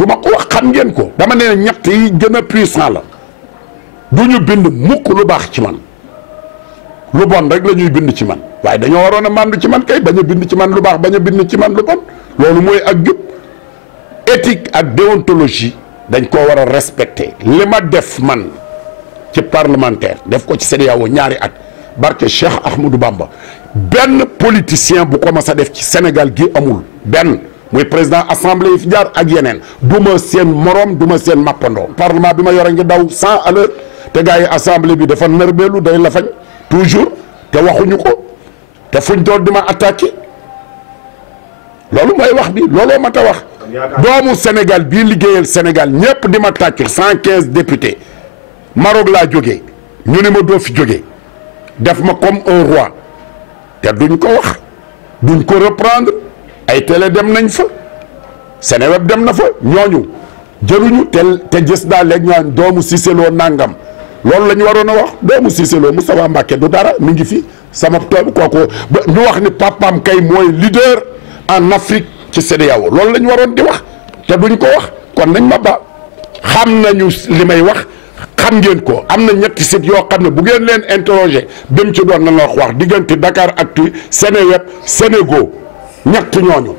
du ma ko wax xam ngeen ko dama ne ñett yi gën a puissant la du ñu bind mukk lu baax ci man lu bon rek la ñuy bind ci man waaye dañoo waroon a màndu ci man kay bañ a bind ci man lu baax bañ a bind ci man lu bon loolu mooy ak jub éthique ak déontologie dañ koo war a respecter li ma def man ci parlementaire def ko ci CEDEAO ñaari at barke Cheikh Ahmadou Bamba benn politicien bu ko mas a def ci Sénégal gi amul benn muy président assemblée yi fi jaar ak yeneen du ma seen morom du ma seen mappandoo parlement bi ma yore ngi daw 100 à l'heure te gars yi assemblée bi dafa nërbeelu day la fañ toujours te waxuñu ko te fuñ doon di ma attaqué loolu mooy wax bi looloo ma ta wax doomu Sénégal bii liggéeyal Sénégal ñëpp di ma tàccu 115 députés Maroc laa jógee ñu ne ma doo fi jógee def ma comme un roi te duñ ko wax duñ ko reprendre ay télé dem nañ fa Seneweb dem na fa ñooñu jëluñu te gis daal léegi ñu naan doomu Cissé Lo nangam loolu la ñu waroon a wax doomu Cissé Lo Moustapha Mbacké du dara mi ngi fi sama tool kooku ñu wax ni papaam kay mooy leader en Afrique ci CEDEAO loolu la ñu waroon di wax te duñ ko wax kon nañ ma ba xam nañu li may wax xam ngeen ko am na ñetti sites yoo xam ne bu ngeen leen interroger bi mu ci doon na la wax diggante Dakaractu Seneweb Senego ñett ñooñu